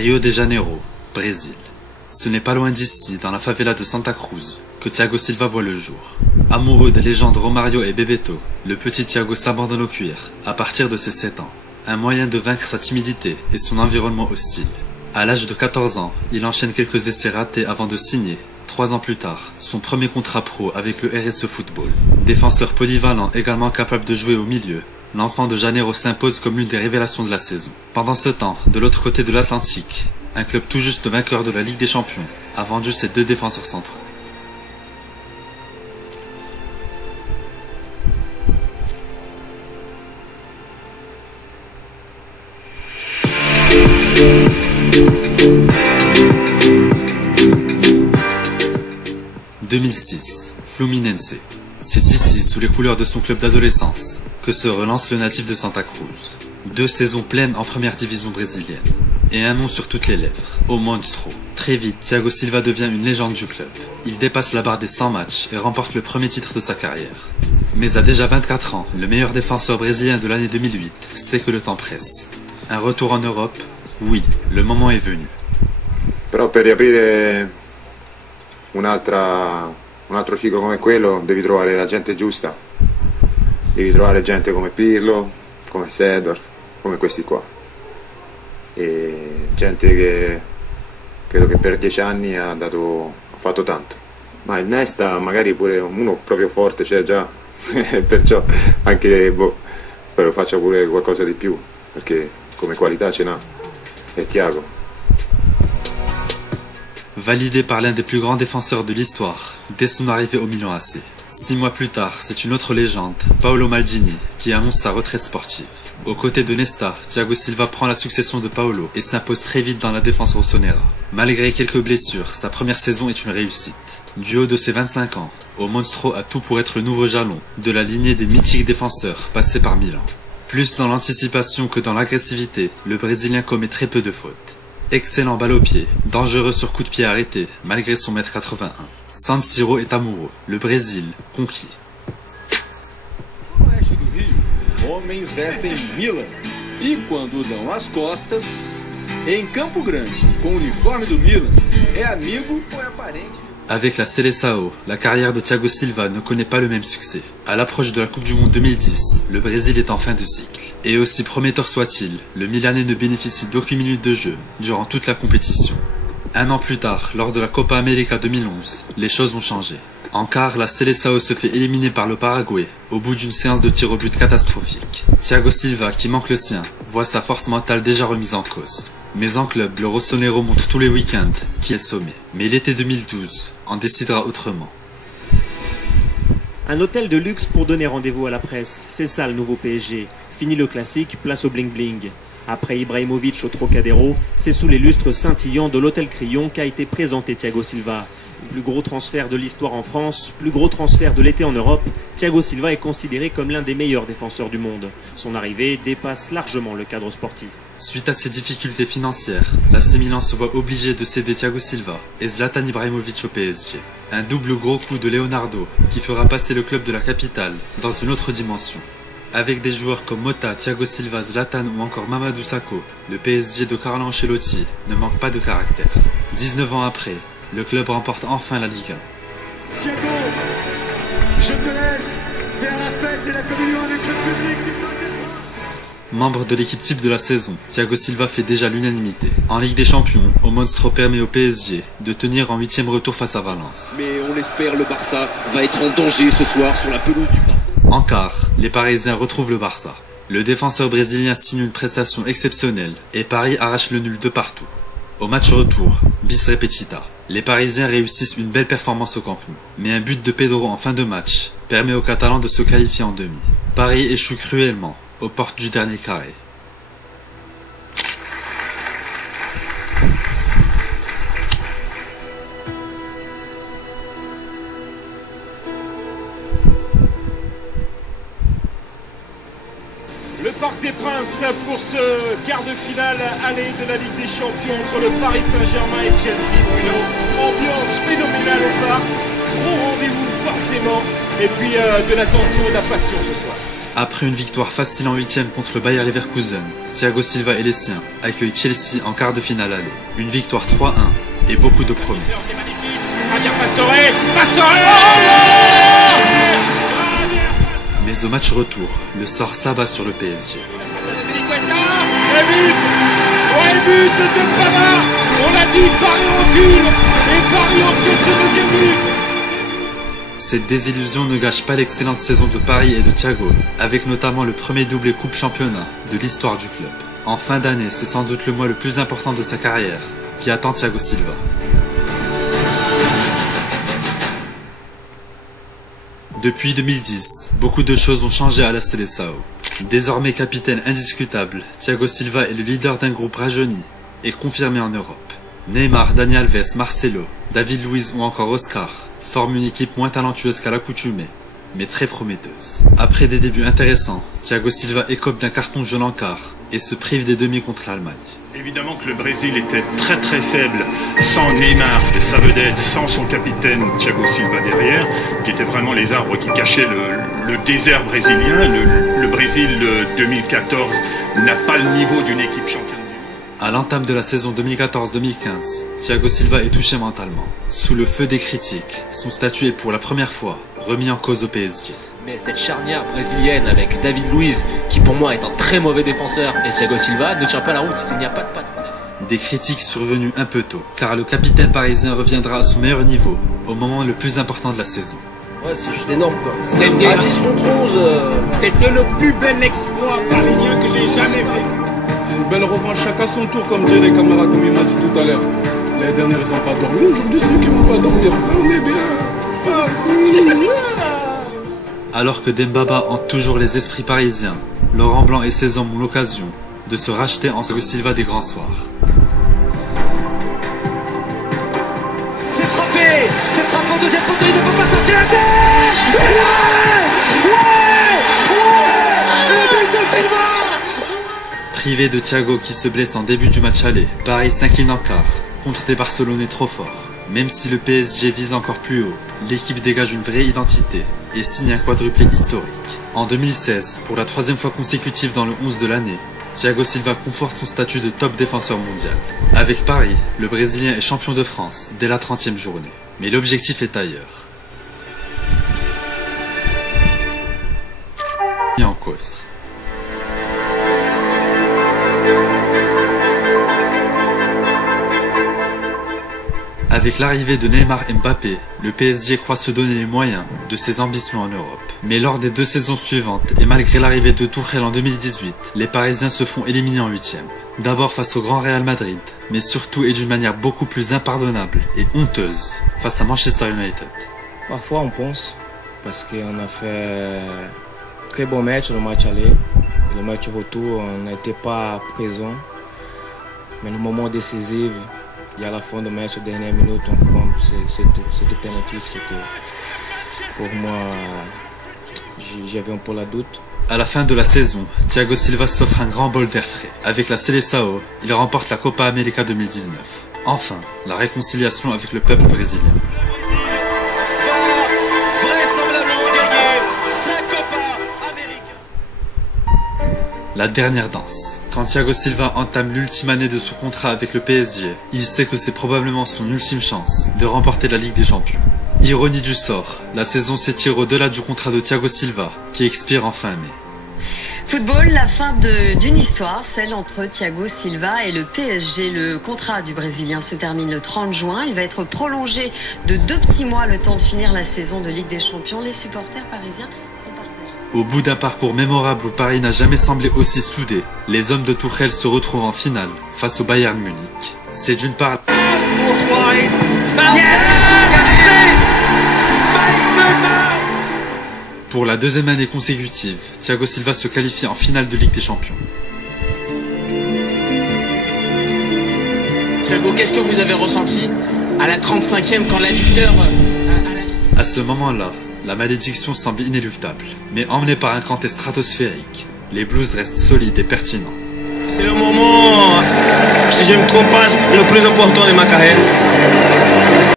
Rio de Janeiro, Brésil. Ce n'est pas loin d'ici, dans la favela de Santa Cruz, que Thiago Silva voit le jour. Amoureux des légendes Romario et Bebeto, le petit Thiago s'abandonne au cuir, à partir de ses 7 ans. Un moyen de vaincre sa timidité et son environnement hostile. À l'âge de 14 ans, il enchaîne quelques essais ratés avant de signer, 3 ans plus tard, son premier contrat pro avec le RSE Football. Défenseur polyvalent également capable de jouer au milieu, l'enfant de Janeiro s'impose comme l'une des révélations de la saison. Pendant ce temps, de l'autre côté de l'Atlantique, un club tout juste vainqueur de la Ligue des Champions a vendu ses 2 défenseurs centraux. « 2006, Fluminense. C'est ici, sous les couleurs de son club d'adolescence, que se relance le natif de Santa Cruz. 2 saisons pleines en première division brésilienne. Et un nom sur toutes les lèvres, au Monstro. Très vite, Thiago Silva devient une légende du club. Il dépasse la barre des 100 matchs et remporte le premier titre de sa carrière. Mais à déjà 24 ans, le meilleur défenseur brésilien de l'année 2008 sait que le temps presse. Un retour en Europe? Oui, le moment est venu. Però per riaprire un altro ciclo come quello devi trovare la gente giusta, devi trovare gente come Pirlo, come Sedor, come questi qua, e gente che credo che per 10 anni ha fatto tanto, ma il Nesta magari pure uno proprio forte c'è già, perciò anche spero faccia pure qualcosa di più, perché come qualità ce n'ha, è Thiago. Validé par l'un des plus grands défenseurs de l'histoire, dès son arrivée au Milan AC. 6 mois plus tard, c'est une autre légende, Paolo Maldini, qui annonce sa retraite sportive. Aux côtés de Nesta, Thiago Silva prend la succession de Paolo et s'impose très vite dans la défense rossonera. Malgré quelques blessures, sa première saison est une réussite. Du haut de ses 25 ans, au Monstro a tout pour être le nouveau jalon de la lignée des mythiques défenseurs passés par Milan. Plus dans l'anticipation que dans l'agressivité, le Brésilien commet très peu de fautes. Excellent balle au pied, dangereux sur coup de pied arrêté, malgré son 1,81 m. San Siro est amoureux, le Brésil conquis. No oeste do Rio, homens vestem Milan e quando dão as costas, em Campo Grande, com o uniforme do Milan, é amigo ou é parente? Avec la Seleção, la carrière de Thiago Silva ne connaît pas le même succès. À l'approche de la Coupe du Monde 2010, le Brésil est en fin de cycle. Et aussi prometteur soit-il, le Milanais ne bénéficie d'aucune minute de jeu durant toute la compétition. Un an plus tard, lors de la Copa América 2011, les choses ont changé. En quart, la Seleção se fait éliminer par le Paraguay au bout d'une séance de tir au but catastrophique. Thiago Silva, qui manque le sien, voit sa force mentale déjà remise en cause. Mais en club, le Rossonero montre tous les week-ends qui est sommé. Mais l'été 2012 en décidera autrement. Un hôtel de luxe pour donner rendez-vous à la presse, c'est ça le nouveau PSG. Fini le classique, place au bling-bling. Après Ibrahimovic au Trocadéro, c'est sous les lustres scintillants de l'hôtel Crillon qu'a été présenté Thiago Silva. Plus gros transfert de l'histoire en France, plus gros transfert de l'été en Europe, Thiago Silva est considéré comme l'un des meilleurs défenseurs du monde. Son arrivée dépasse largement le cadre sportif. Suite à ses difficultés financières, l'AC Milan se voit obligé de céder Thiago Silva et Zlatan Ibrahimovic au PSG. Un double gros coup de Leonardo qui fera passer le club de la capitale dans une autre dimension. Avec des joueurs comme Motta, Thiago Silva, Zlatan ou encore Mamadou Sakho, le PSG de Carlo Ancelotti ne manque pas de caractère. 19 ans après, le club remporte enfin la Ligue 1. Thiago, je te laisse faire la fête et la communion avec le public. Membre de l'équipe type de la saison, Thiago Silva fait déjà l'unanimité. En Ligue des Champions, au Monstro permet au PSG de tenir en 8e retour face à Valence. Mais on l'espère, le Barça va être en danger ce soir sur la pelouse du parc. En quart, les Parisiens retrouvent le Barça. Le défenseur brésilien signe une prestation exceptionnelle et Paris arrache le nul de partout. Au match retour, bis repetita, les Parisiens réussissent une belle performance au Camp Nou. Mais un but de Pedro en fin de match permet aux Catalans de se qualifier en demi. Paris échoue cruellement aux portes du dernier carré. Le Parc des Princes pour ce quart de finale aller de la Ligue des Champions entre le Paris Saint-Germain et Chelsea. Bruno, ambiance phénoménale au parc, gros rendez-vous forcément, et puis de la tension et de la passion ce soir. Après une victoire facile en 8e contre le Bayer Leverkusen, Thiago Silva et les siens accueillent Chelsea en quart de finale aller. Une victoire 3-1 et beaucoup de promesses. Mais au match retour, le sort s'abat sur le PSG. But de Pavard. On l'a dit, Paris recule et Paris encaisse ce deuxième but. Cette désillusion ne gâche pas l'excellente saison de Paris et de Thiago, avec notamment le premier doublé Coupe Championnat de l'histoire du club. En fin d'année, c'est sans doute le mois le plus important de sa carrière qui attend Thiago Silva. Depuis 2010, beaucoup de choses ont changé à la Seleção. Désormais capitaine indiscutable, Thiago Silva est le leader d'un groupe rajeuni et confirmé en Europe. Neymar, Dani Alves, Marcelo, David Luiz ou encore Oscar forment une équipe moins talentueuse qu'à l'accoutumée, mais très prometteuse. Après des débuts intéressants, Thiago Silva écope d'un carton jaune en quart et se prive des demi contre l'Allemagne. Évidemment que le Brésil était très très faible sans Neymar et sa vedette, sans son capitaine Thiago Silva derrière, qui étaient vraiment les arbres qui cachaient le désert brésilien. Le Brésil 2014 n'a pas le niveau d'une équipe championne du monde. À l'entame de la saison 2014-2015, Thiago Silva est touché mentalement. Sous le feu des critiques, son statut est pour la première fois remis en cause au PSG. Mais cette charnière brésilienne avec David Luiz, qui pour moi est un très mauvais défenseur, et Thiago Silva ne tient pas la route, il n'y a pas de patron. Des critiques survenues un peu tôt, car le capitaine parisien reviendra à son meilleur niveau, au moment le plus important de la saison. Ouais, c'est juste énorme quoi. C'était à 10 contre 11. C'était le plus bel exploit parisien que j'ai jamais fait. C'est une belle revanche, chacun son tour, comme dirait les camarades, comme il m'a dit tout à l'heure. Les dernières, ils n'ont pas dormi, aujourd'hui, c'est eux qui ne vont pas dormir. Là, on est bien. Alors que Dembaba hante toujours les esprits parisiens, Laurent Blanc et ses hommes ont l'occasion de se racheter en Thiago Silva des grands soirs. C'est frappé au deuxième poteau, il ne peut pas sortir la tête. Le but de Silva. Privé de Thiago qui se blesse en début du match aller, Paris s'incline en quart contre des Barcelonais trop forts. Même si le PSG vise encore plus haut, l'équipe dégage une vraie identité et signe un quadruplé historique. En 2016, pour la troisième fois consécutive dans le 11 de l'année, Thiago Silva conforte son statut de top défenseur mondial. Avec Paris, le Brésilien est champion de France dès la 30e journée. Mais l'objectif est ailleurs. Et en cause. Avec l'arrivée de Neymar et Mbappé, le PSG croit se donner les moyens de ses ambitions en Europe. Mais lors des 2 saisons suivantes, et malgré l'arrivée de Tuchel en 2018, les Parisiens se font éliminer en 8e. D'abord face au Grand Real Madrid, mais surtout et d'une manière beaucoup plus impardonnable et honteuse face à Manchester United. Parfois on pense, parce qu'on a fait un très bon match, le match aller, et le match retour, on n'était pas présent. Mais le moment décisif, et à la fin du match, aux dernières minutes, on prend cette pénalité. C'était pour moi, j'avais un peu la doute. À la fin de la saison, Thiago Silva s'offre un grand bol d'air frais. Avec la Seleção, il remporte la Copa América 2019. Enfin, la réconciliation avec le peuple brésilien. La dernière danse. Quand Thiago Silva entame l'ultime année de son contrat avec le PSG, il sait que c'est probablement son ultime chance de remporter la Ligue des Champions. Ironie du sort, la saison s'étire au-delà du contrat de Thiago Silva, qui expire en fin mai. Football, la fin d'une histoire, celle entre Thiago Silva et le PSG. Le contrat du Brésilien se termine le 30 juin. Il va être prolongé de 2 petits mois, le temps de finir la saison de Ligue des Champions. Les supporters parisiens sont partagés. Au bout d'un parcours mémorable où Paris n'a jamais semblé aussi soudé, les hommes de Tuchel se retrouvent en finale face au Bayern Munich. C'est d'une part... Pour la 2e année consécutive, Thiago Silva se qualifie en finale de Ligue des Champions. Thiago, qu'est-ce que vous avez ressenti à la 35e quand l'adducteur À ce moment-là, la malédiction semble inéluctable, mais emmenée par un canté stratosphérique, les Blues restent solides et pertinents. C'est le moment, si je ne me trompe pas, le plus important de ma carrière.